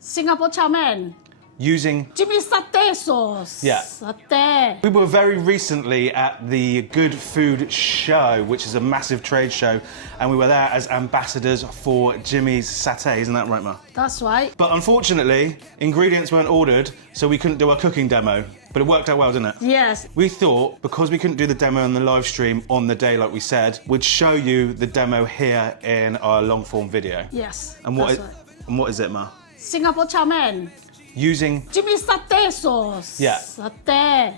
Singapore Chow Mein. Using Jimmy Sate sauce. Yeah. Sate. We were very recently at the Good Food Show, which is a massive trade show, and we were there as ambassadors for Jimmy's Sate, isn't that right, Ma? That's right. But unfortunately, ingredients weren't ordered, so we couldn't do our cooking demo. But it worked out well, didn't it? Yes. We thought, because we couldn't do the demo on the live stream on the day like we said, we'd show you the demo here in our long form video. Yes. And what, that's right. and what is it, Ma? Singapore Chow Mein. Using... Jimmy Sate sauce. Yeah. Sate.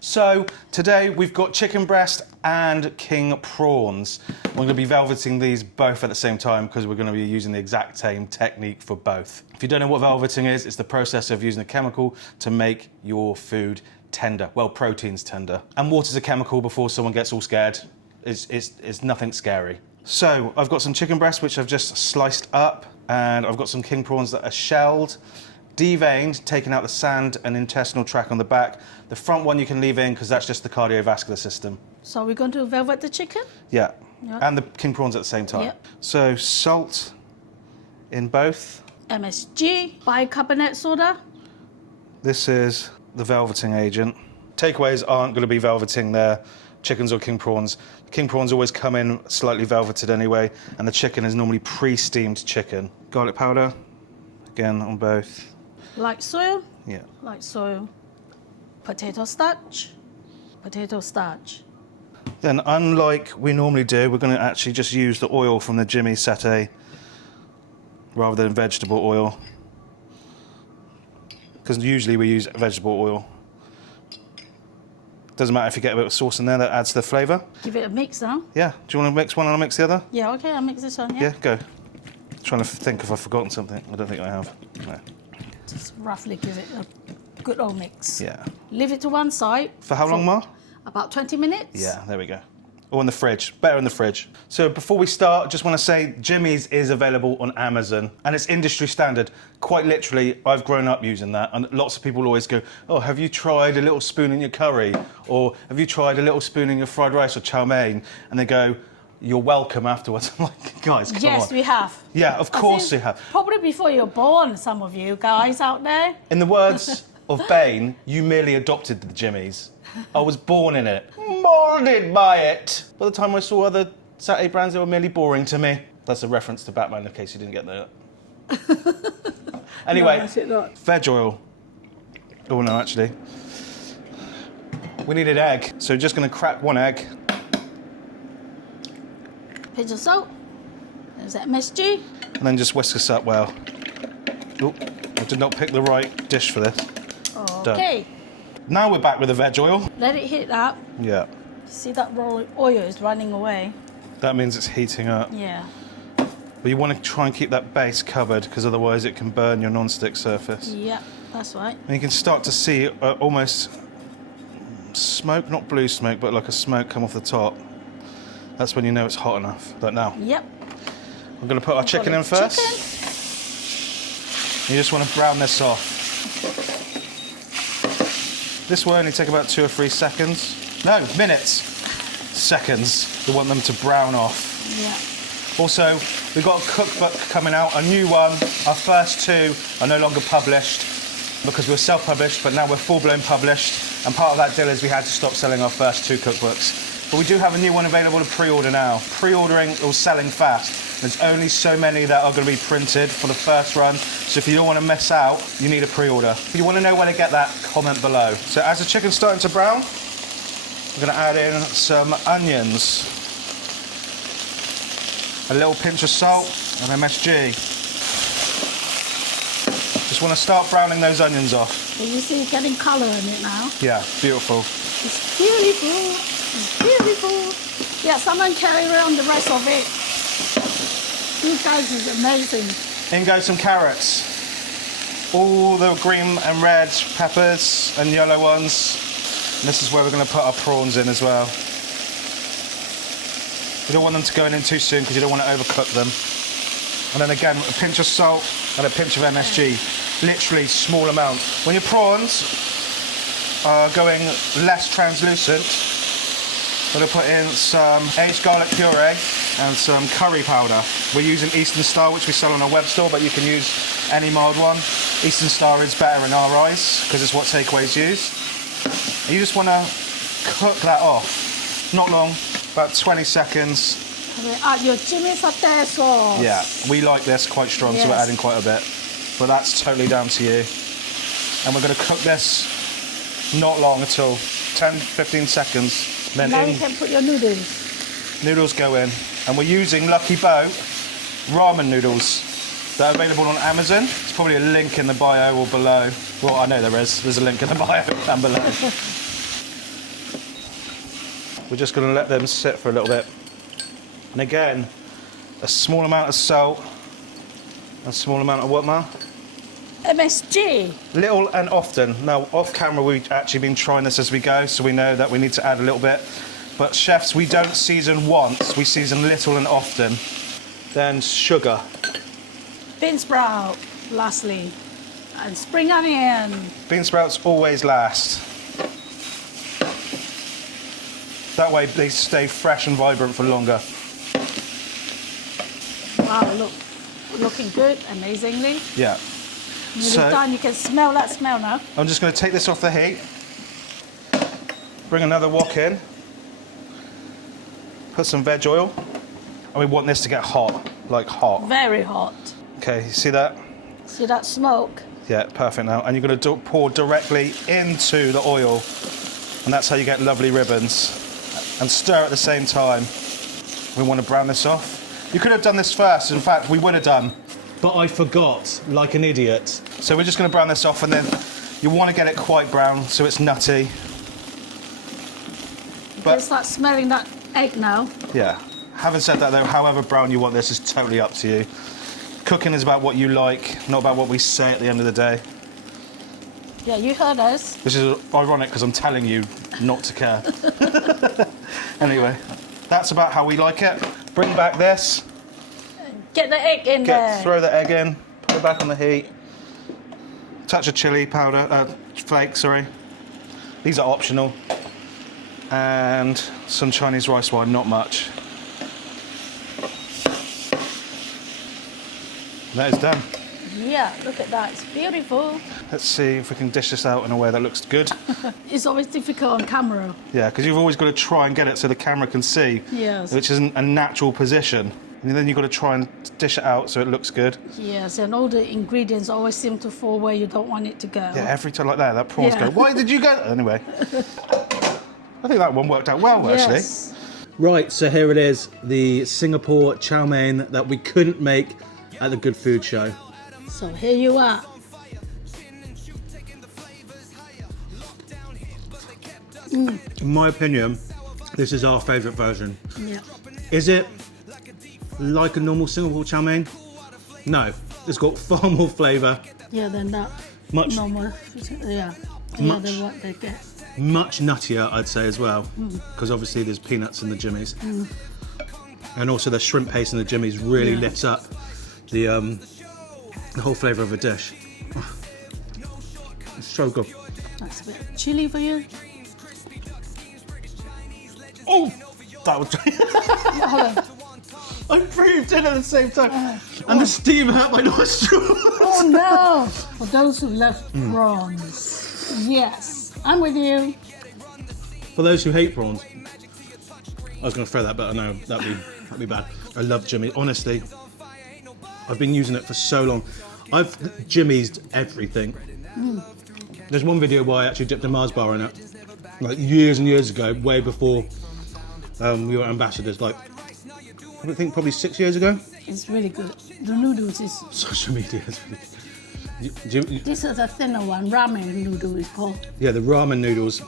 So today we've got chicken breast and king prawns. We're going to be velveting these both at the same time because we're going to be using the exact same technique for both. If you don't know what velveting is, it's the process of using a chemical to make your food tender. Well, proteins tender. And water's a chemical before someone gets all scared. It's nothing scary. So I've got some chicken breast which I've just sliced up, and I've got some king prawns that are shelled, deveined, taking out the sand and intestinal tract on the back. The front one you can leave in because that's just the cardiovascular system. So we're going to velvet the chicken? Yeah. Yep. And the king prawns at the same time. Yep. So salt in both. MSG, bicarbonate soda. This is the velveting agent. Takeaways aren't going to be velveting their chickens or king prawns. King prawns always come in slightly velveted anyway, and the chicken is normally pre-steamed chicken. Garlic powder, again on both. Light soil. Yeah. Light soil. Potato starch. Potato starch. Then, unlike we normally do, we're going to actually just use the oil from the Jimmy Sate rather than vegetable oil. Because usually we use vegetable oil. Doesn't matter if you get a bit of sauce in there, that adds to the flavour. Give it a mix now. Yeah. Do you want to mix one and I'll mix the other? Yeah, okay, I'll mix this one, yeah. Yeah, go. Trying to think if I've forgotten something. I don't think I have. No. Just roughly give it a good old mix. Yeah. Leave it to one side. For how long, Ma? About 20 minutes. Yeah, there we go. Or in the fridge. Better in the fridge. So before we start, just want to say Jimmy's is available on Amazon and it's industry standard. Quite literally, I've grown up using that, and lots of people always go, oh, have you tried a little spoon in your curry? Or have you tried a little spoon in your fried rice or chow mein? And they go, you're welcome afterwards. I'm like, guys, come on. Yes, we have. Yeah, of course we have. Probably before you're born, some of you guys out there. In the words of Bane, you merely adopted the Jimmy's. I was born in it, moulded by it. By the time I saw other Sate brands, they were merely boring to me. That's a reference to Batman, in case you didn't get that. Anyway, No, veg oil. Oh no, actually. We need an egg, so just gonna crack one egg. Pinch of salt. There's that MSG. And then just whisk this up well. Oh, I did not pick the right dish for this. Okay. Now we're back with the veg oil. Let it heat up. Yeah. See that oil is running away. That means it's heating up. Yeah. But you want to try and keep that base covered because otherwise it can burn your non-stick surface. Yeah, that's right. And you can start to see almost smoke, not blue smoke, but like a smoke come off the top. That's when you know it's hot enough. Like now. Yep. We're going to put our chicken in first. You just want to brown this off. This will only take about 2 or 3 seconds. No, minutes. Seconds. You want them to brown off. Yeah. Also, we've got a cookbook coming out, a new one. Our first 2 are no longer published because we were self-published, but now we're full-blown published. And part of that deal is we had to stop selling our first 2 cookbooks. But we do have a new one available to pre-order now. Pre-ordering or selling fast. There's only so many that are going to be printed for the first run. So if you don't want to miss out, you need a pre-order. If you want to know where to get that, comment below. So as the chicken's starting to brown, we're going to add in some onions. A little pinch of salt and MSG. Just want to start browning those onions off. Can you see getting colour in it now? Yeah, beautiful. It's beautiful. It's beautiful. Yeah, someone carry around the rest of it. You guys is amazing. In goes some carrots. All the green and red peppers and yellow ones. And this is where we're going to put our prawns in as well. You don't want them to go in too soon because you don't want to overcook them. And then again, a pinch of salt and a pinch of MSG. Literally small amount. When your prawns are going less translucent, we're going to put in some aged garlic puree. and some curry powder. We're using Eastern Star, which we sell on our web store, but you can use any mild one. Eastern Star is better in our eyes because it's what takeaways use. And you just want to cook that off. Not long, about 20 seconds. Add your chili satay sauce. Yeah, we like this quite strong, so we're adding quite a bit. But that's totally down to you. And we're going to cook this not long at all. 10, 15 seconds. Then now you can put your noodles. Noodles go in. And we're using Lucky Boat ramen noodles. They're available on Amazon. There's probably a link in the bio or below. Well, I know there is. There's a link in the bio and below. We're just going to let them sit for a little bit. And again, a small amount of salt, a small amount of what, Ma? MSG. Little and often. Now, off camera, we've actually been trying this as we go, so we know that we need to add a little bit. But chefs, we don't season once, we season little and often. Then sugar. Bean sprout, lastly. And spring onion. Bean sprouts always last. That way they stay fresh and vibrant for longer. Wow, look, looking good, amazingly. Yeah. Nearly done. You can smell that smell now. I'm just going to take this off the heat. Bring another wok in. Put some veg oil. And we want this to get hot, like hot. Very hot. Okay, you see that? See that smoke? Yeah, perfect now. And you're going to pour directly into the oil. And that's how you get lovely ribbons. And stir at the same time. We want to brown this off. You could have done this first. In fact, we would have done. But I forgot, like an idiot. So we're just going to brown this off, and then you want to get it quite brown so it's nutty. But it's like smelling that egg now. Yeah. Having said that, though, however brown you want this is totally up to you. Cooking is about what you like, not about what we say at the end of the day. Yeah, you heard us. Which is ironic because I'm telling you not to care. Anyway, that's about how we like it. Bring back this. Get the egg in there. Throw the egg in, put it back on the heat. Touch of chili powder, flakes, sorry. These are optional. And some Chinese rice wine, not much. That is done. Yeah, look at that, it's beautiful. Let's see if we can dish this out in a way that looks good. It's always difficult on camera. Yeah, because you've always got to try and get it so the camera can see. Yes. Which isn't a natural position. And then you've got to try and dish it out so it looks good. Yes, and all the ingredients always seem to fall where you don't want it to go. Yeah, every time like that prawns go, why did you go? Anyway. I think that one worked out well, actually. Yes. Right, so here it is, the Singapore Chow Mein that we couldn't make at the Good Food Show. So here you are. In my opinion, this is our favourite version. Yeah. Is it like a normal Singapore Chow Mein? No, it's got far more flavour. Yeah, than that. Much normal. Yeah. Much. Than what they get. Much nuttier, I'd say, as well, because obviously there's peanuts in the jimmies, and also the shrimp paste in the jimmies really lifts up the whole flavour of a dish. It's so good. That's a bit of chili for you. Oh, that was. Hold on. I breathed in at the same time, and the steam hurt my nostrils. Oh no! For those who love prawns, yes, I'm with you. For those who hate prawns, I was going to throw that, but I know that'd be bad. I love Jimmy. Honestly, I've been using it for so long. I've Jimmy'd everything. There's one video where I actually dipped a Mars bar in it, like years and years ago, way before we were ambassadors. Like, I think probably 6 years ago. It's really good. The noodles is. Social media is really good. This is a thinner one. Ramen noodle is called. Yeah, the ramen noodles.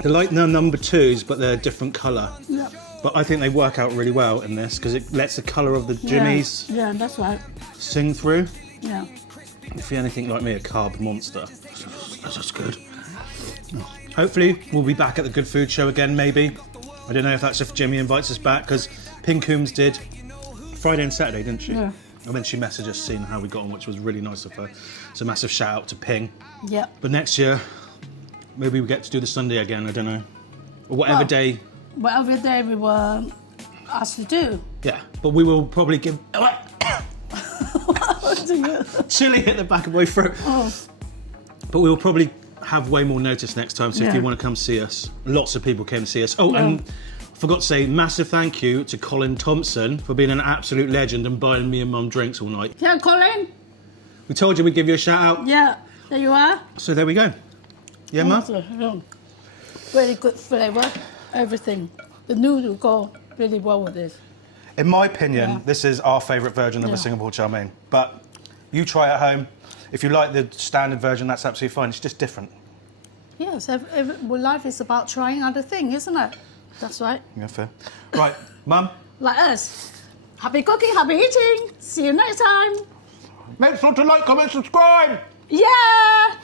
They're like the number twos, but they're a different colour. Yeah. But I think they work out really well in this because it lets the colour of the jimmies Yeah, that's right. sing through. Yeah. If you're anything like me, a carb monster. That's just good. Hopefully, we'll be back at the Good Food Show again, maybe. I don't know if that's if Jimmy invites us back, because Ping Coombs did Friday and Saturday, didn't she? Yeah. And then she messaged us seeing how we got on, which was really nice of her. So massive shout out to Ping. Yeah. But next year, maybe we get to do the Sunday again, I don't know. Or whatever day. Whatever day we were As you do. Yeah, but we will probably give... Chili hit the back of my throat. Oh. But we will probably have way more notice next time, so if Yeah. you want to come see us, lots of people came to see us. Oh, and I forgot to say, massive thank you to Colin Thompson for being an absolute legend and buying me and Mum drinks all night. Yeah, Colin? We told you we'd give you a shout out. Yeah, there you are. So there we go. Yeah, Mum? Yeah. Very good flavour, everything. The noodle go really well with this. In my opinion, Yeah. this is our favourite version of Yeah. a Singapore Chow Mein. But you try it at home. If you like the standard version, that's absolutely fine. It's just different. Yes, well, life is about trying other things, isn't it? That's right. Yeah, fair. Right, Mum? Like us. Happy cooking, happy eating. See you next time. Make sure to like, comment, subscribe! Yeah!